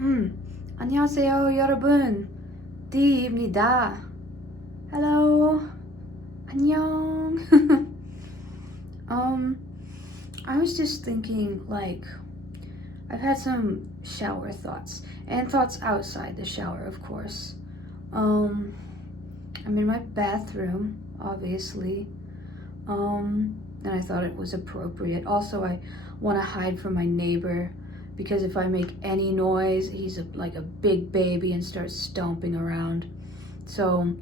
안녕하세요, 여러분. D입니다. Hello. 안녕. I was just thinking, like, I've had some shower thoughts, and thoughts outside the shower, of course. I'm in my bathroom, obviously. And I thought it was appropriate. Also, I want to hide from my neighbor because if I make any noise, he's like a big baby and starts stomping around. So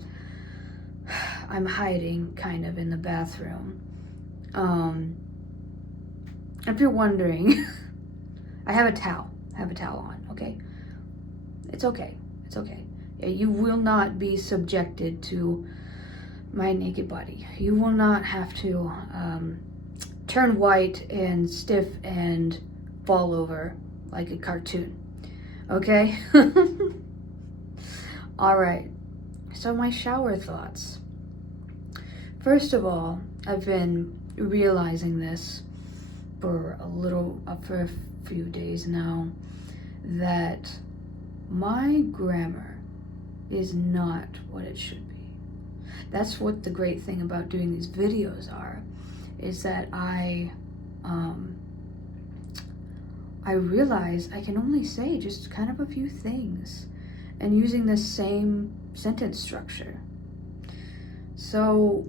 I'm hiding kind of in the bathroom. If you're wondering, I have a towel. On, okay? It's okay. You will not be subjected to my naked body. You will not have to turn white and stiff and fall over like a cartoon. Okay? Alright. So my shower thoughts. First of all, I've been realizing this for a few days now, that my grammar is not what it should be. That's what the great thing about doing these videos is that I realize I can only say just kind of a few things and using the same sentence structure. So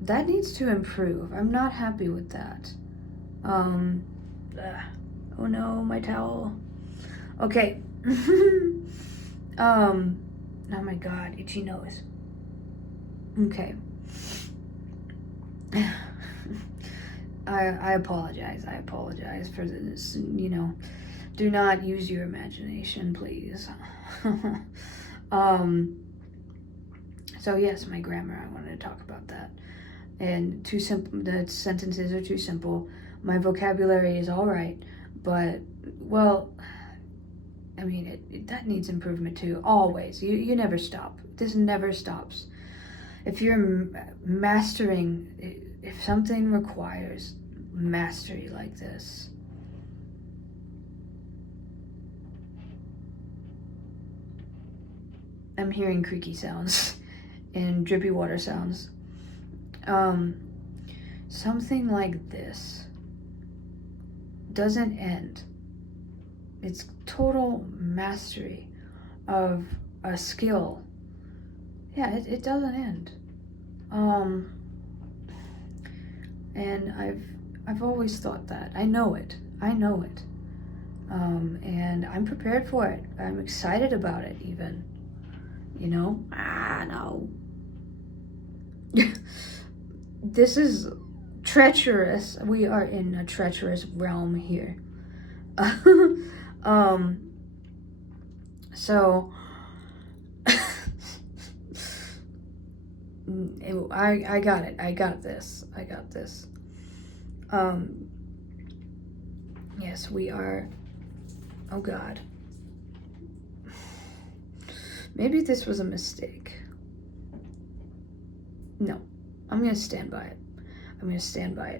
that needs to improve. I'm not happy with that. Oh no, my towel. Okay. Oh my god, itchy nose. Okay. I apologize. I apologize for this. Do not use your imagination, please. So yes, my grammar. I wanted to talk about that. And too simple. The sentences are too simple. My vocabulary is all right, but that needs improvement too. Always. You never stop. This never stops. If you're mastering, if something requires mastery like this, I'm hearing creaky sounds and drippy water sounds. Something like this doesn't end. It's total mastery of a skill. Yeah, it doesn't end. And I've always thought that. I know it. And I'm prepared for it. I'm excited about it even. No. This is treacherous. We are in a treacherous realm here. So I got it. I got this. Yes, we are. Oh God. Maybe this was a mistake. No, I'm gonna stand by it.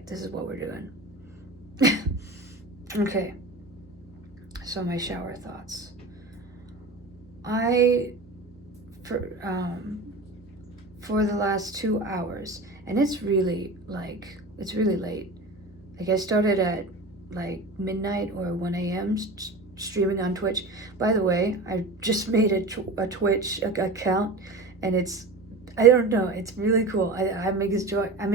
This is what we're doing. Okay. So my shower thoughts. For the last 2 hours, and it's really late. Like I started at like midnight or 1 a.m. Streaming on Twitch. By the way, I just made a Twitch account, and it's really cool. I'm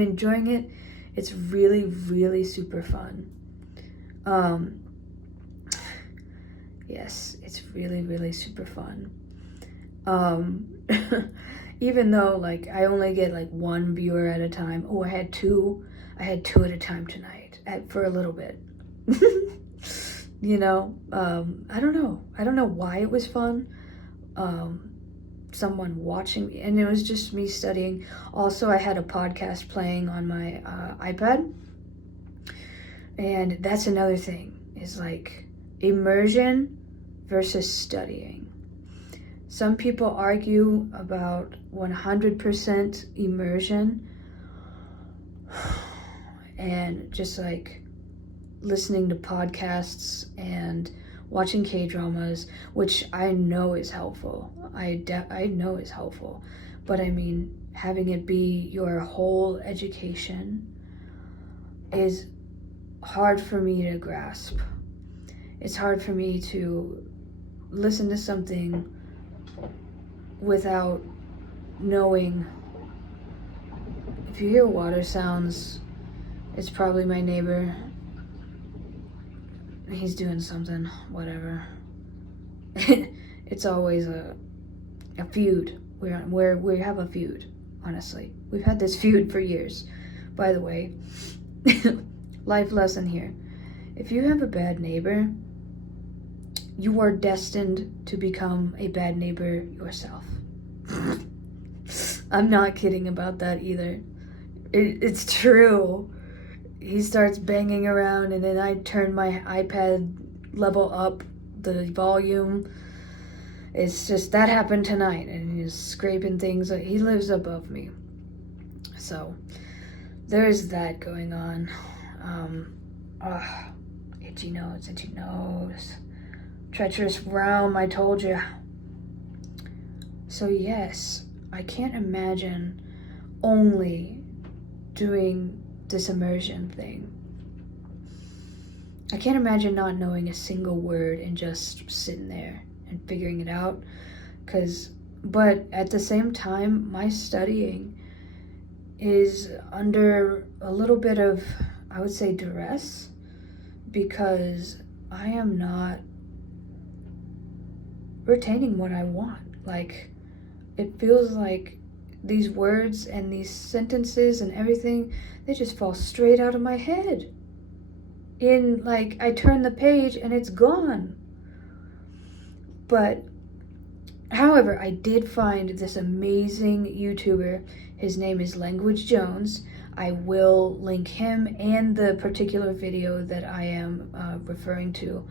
enjoying it. It's really, really super fun. Yes, it's really, really super fun. Even though like I only get like one viewer at a time. Oh, I had two at a time tonight for a little bit. I don't know why it was fun. Someone watching me, and it was just me studying. Also, I had a podcast playing on my iPad, and that's another thing, is like immersion versus studying. Some people argue about 100% immersion and just like listening to podcasts and watching K-dramas, which I know is helpful. I know is helpful. But I mean, having it be your whole education is hard for me to grasp. It's hard for me to listen to something without knowing. If you hear water sounds, it's probably my neighbor. He's doing something, whatever. It's always a feud. We have a feud, honestly. We've had this feud for years. By the way, life lesson here. If you have a bad neighbor, you are destined to become a bad neighbor yourself. I'm not kidding about that either. It's true. He starts banging around, and then I turn my iPad level up, the volume. It's just, that happened tonight, and he's scraping things. He lives above me. So, there's that going on. Itchy nose. Treacherous realm, I told you. So yes, I can't imagine only doing this immersion thing. I can't imagine not knowing a single word and just sitting there and figuring it out. But at the same time, my studying is under a little bit of, I would say, duress, because I am not retaining what I want. Like, it feels like these words and these sentences and everything, they just fall straight out of my head. I turn the page and it's gone. But, however, I did find this amazing YouTuber. His name is Language Jones. I will link him and the particular video that I am referring to.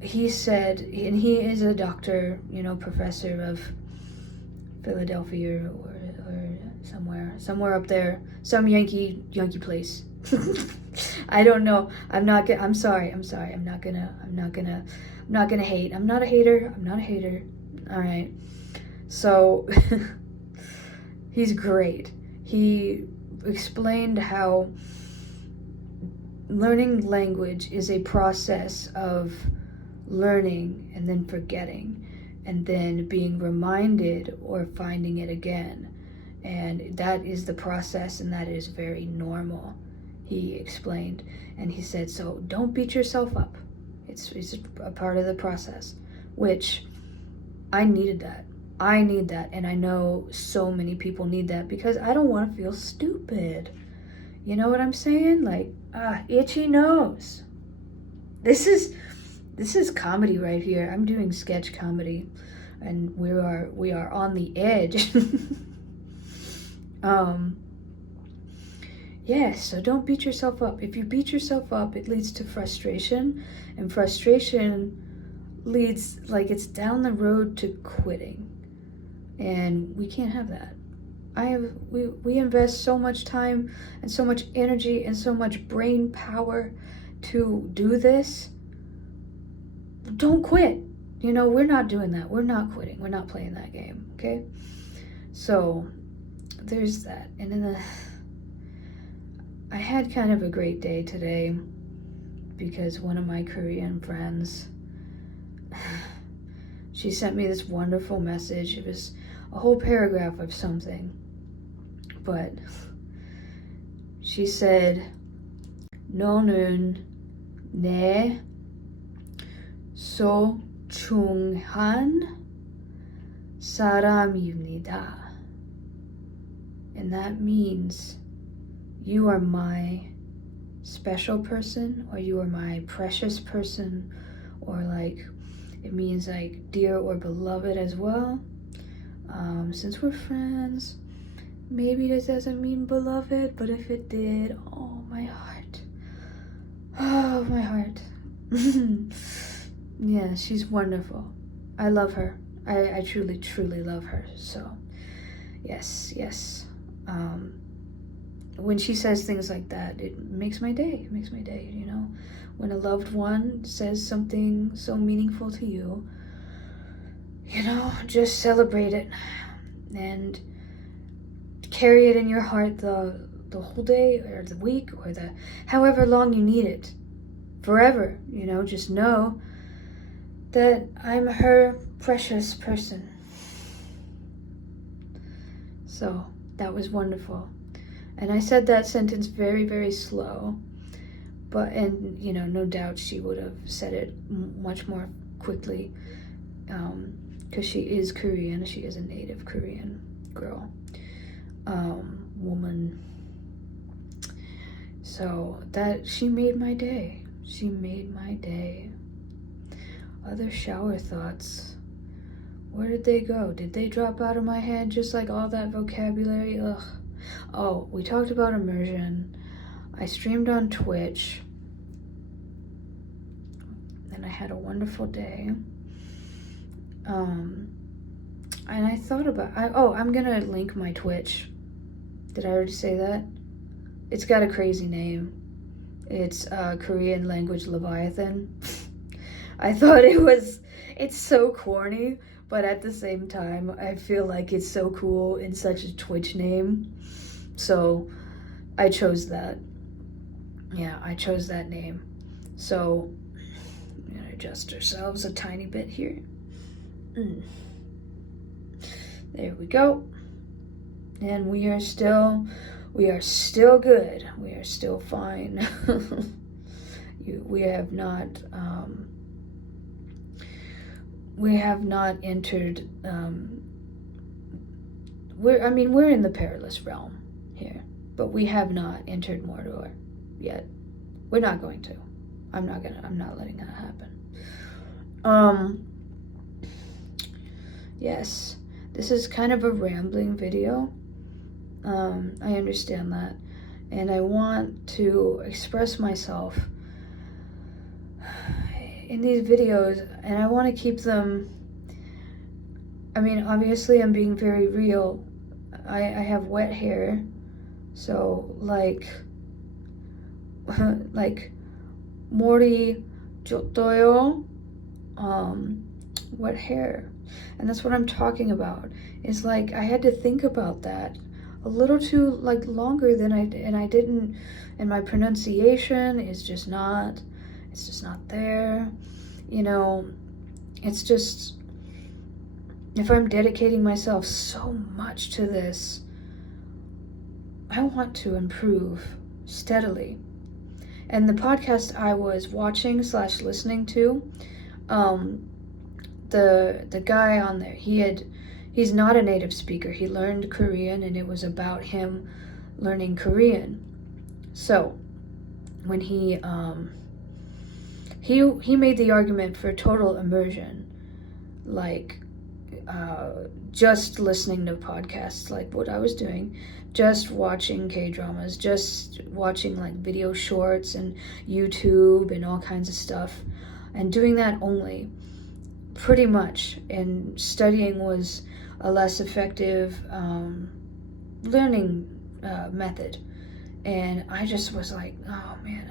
He said, and he is a doctor, professor of Philadelphia or somewhere up there, some Yankee place. I don't know. I'm sorry. I'm not gonna hate. I'm not a hater. All right. So he's great. He explained how learning language is a process of learning and then forgetting and then being reminded or finding it again. And that is the process, and that is very normal, he explained. And he said, so don't beat yourself up. It's a part of the process, which I needed that. I need that, and I know so many people need that, because I don't want to feel stupid. You know what I'm saying? Like, itchy nose. This is comedy right here. I'm doing sketch comedy, and we are on the edge. Yes, so don't beat yourself up. If you beat yourself up, it leads to frustration, and frustration leads, it's down the road to quitting. And we can't have that. We invest so much time and so much energy and so much brain power to do this. Don't quit. We're not doing that. We're not quitting. We're not playing that game, okay? So there's that. And then I had kind of a great day today, because one of my Korean friends, she sent me this wonderful message. It was a whole paragraph of something, but she said, 너는 내 소중한 사람입니다. And that means you are my special person, or you are my precious person, or it means dear or beloved as well. Since we're friends, maybe this doesn't mean beloved, but if it did, oh my heart. Yeah, she's wonderful. I love her. I truly love her. So yes. when she says things like that, it makes my day. It makes my day, you know? When a loved one says something so meaningful to you, you know, just celebrate it and carry it in your heart the whole day or the week or the however long you need it. Forever, you know, just know that I'm her precious person. So that was wonderful. And I said that sentence very, very slow. But, and, you know, no doubt she would have said it much more quickly. Because she is Korean. She is a native Korean girl. Woman. So that, she made my day. She made my day. Other shower thoughts. Where did they go? Did they drop out of my head just like all that vocabulary? Ugh. Oh, we talked about immersion. I streamed on Twitch. And I had a wonderful day. And I thought about... I'm gonna link my Twitch. Did I already say that? It's got a crazy name. It's Korean Language Leviathan. I thought it's so corny, but at the same time, I feel like it's so cool in such a Twitch name. So I chose that. Yeah, I chose that name. So I'm gonna adjust ourselves a tiny bit here. There we go. And we are still good. We are still fine. We have not entered, we're in the perilous realm here, but we have not entered Mordor yet. We're not going to. I'm not letting that happen. Yes, this is kind of a rambling video. I understand that. And I want to express myself in these videos, and I want to keep them, obviously I'm being very real. I have wet hair, so like mori 줬어요, wet hair. And that's what I'm talking about. It's like I had to think about that a little too longer than I didn't, and my pronunciation is just not there. You know, it's just, if I'm dedicating myself so much to this, I want to improve steadily. And the podcast I was watching / listening to, the guy on there, he's not a native speaker. He learned Korean, and it was about him learning Korean. So when he made the argument for total immersion, just listening to podcasts like what I was doing, just watching K-dramas, just watching video shorts and YouTube and all kinds of stuff, and doing that only, pretty much. And studying was a less effective learning method. And I just was like, oh man,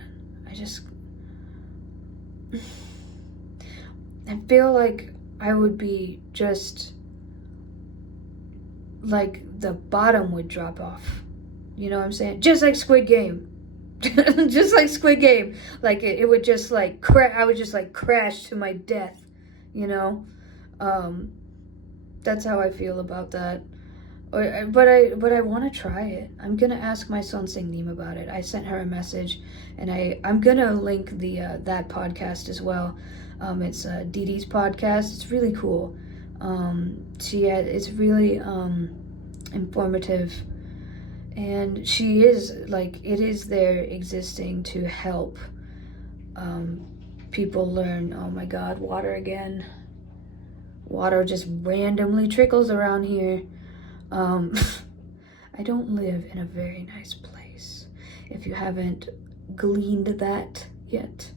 I feel like I would be just the bottom would drop off. You know what I'm saying? Just like Squid Game. Just like Squid Game. It would just I would just crash to my death, you know? That's how I feel about that. But I want to try it. I'm gonna ask my son Singneem about it. I sent her a message, and I'm gonna link the that podcast as well. It's Dee Dee's podcast. It's really cool. It's really informative, and she is it is there existing to help people learn. Oh my God, water again. Water just randomly trickles around here. I don't live in a very nice place, if you haven't gleaned that yet.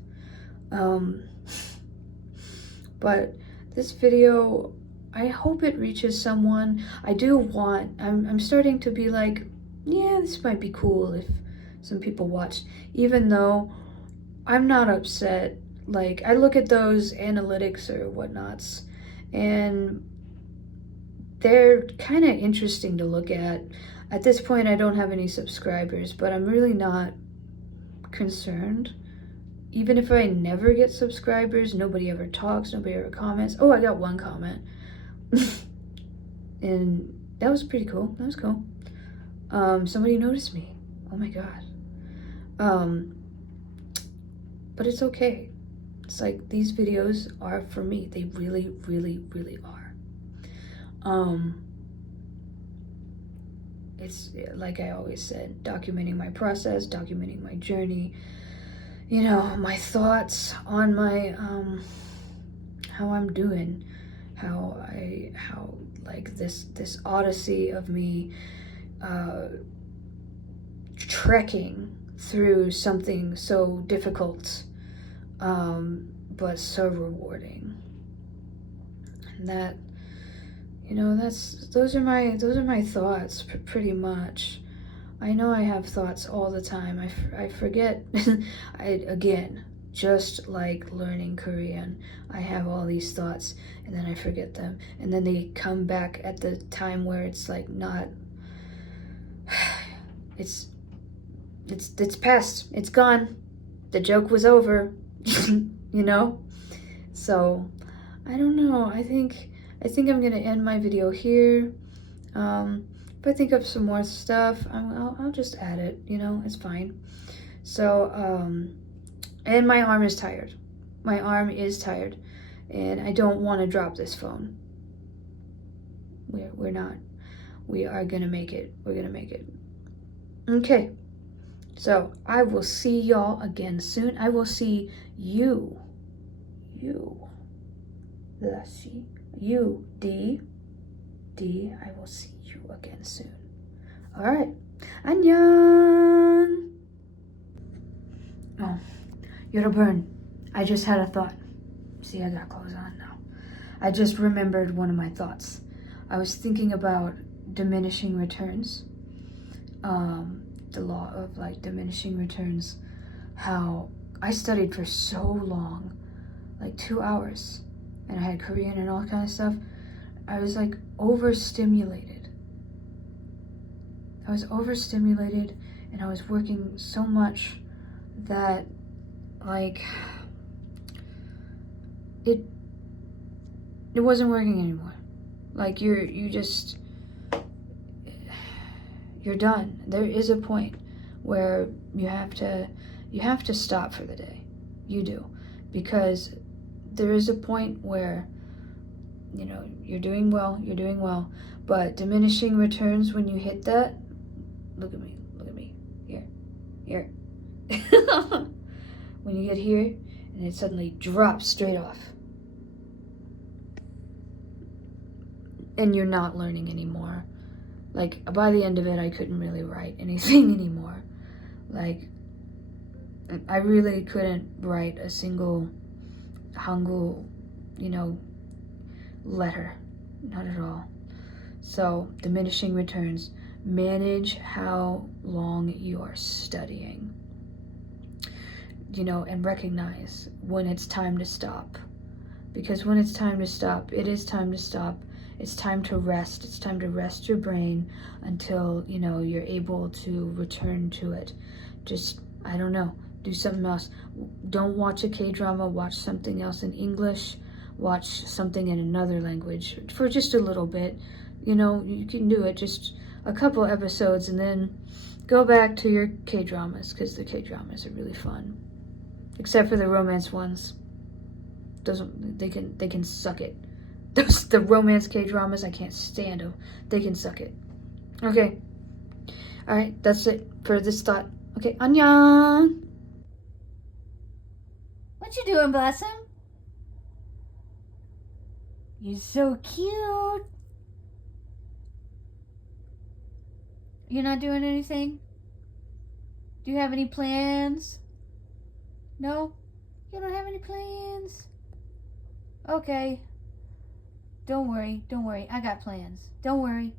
But this video, I hope it reaches someone. I'm starting to be yeah, this might be cool if some people watched, even though I'm not upset. Like, I look at those analytics or whatnots, and they're kind of interesting to look at. At this point, I don't have any subscribers, but I'm really not concerned. Even if I never get subscribers, nobody ever talks, nobody ever comments. Oh, I got one comment. And that was pretty cool. That was cool. Somebody noticed me. Oh my god. But it's okay. It's like, these videos are for me. They really, really, really are. It's like I always said, documenting my process, documenting my journey, you know, my thoughts on my how I'm doing, how like this odyssey of me trekking through something so difficult, but so rewarding. And that, you know, those are my thoughts pretty much. I know I have thoughts all the time. I forget. Again, just like learning Korean, I have all these thoughts and then I forget them, and then they come back at the time where it's like not. It's past. It's gone. The joke was over. You know. So I don't know. I think I'm gonna end my video here. If I think of some more stuff, I'll just add it, you know, it's fine. So, and my arm is tired. My arm is tired, and I don't want to drop this phone. We're not. We are gonna make it. We're gonna make it. Okay. So, I will see y'all again soon. I will see you. Let's see. You, D. I will see you again soon. Alright. 안녕. Oh, 여러분, I just had a thought. See, I got clothes on now. I just remembered one of my thoughts. I was thinking about diminishing returns. The law of like diminishing returns. How I studied for so long, like 2 hours, and I had Korean and all kind of stuff. I was like overstimulated. And I was working so much that like it wasn't working anymore. Like you're done. There is a point where you have to stop for the day. You do. Because there is a point where, you know, you're doing well, but diminishing returns, when you hit that, look at me, here. When you get here, and it suddenly drops straight off. And you're not learning anymore. Like, by the end of it, I couldn't really write anything anymore. Like, I really couldn't write a single Hangul, you know, letter. Not at all. So, diminishing returns. Manage how long you are studying. You know, and recognize when it's time to stop. Because when it's time to stop, it is time to stop. It's time to rest. It's time to rest your brain until, you know, you're able to return to it. Just, I don't know, do something else. Don't watch a K-drama. Watch something else in English. Watch something in another language for just a little bit. You know, you can do it just a couple episodes and then go back to your K-dramas, because the K-dramas are really fun. Except for the romance ones. They can suck it. The romance K-dramas, I can't stand them. They can suck it. Okay. Alright, that's it for this thought. Okay, 안녕. What you doing, Blossom? You're so cute. You're not doing anything? Do you have any plans? No? You don't have any plans? Okay. Don't worry. I got plans. Don't worry.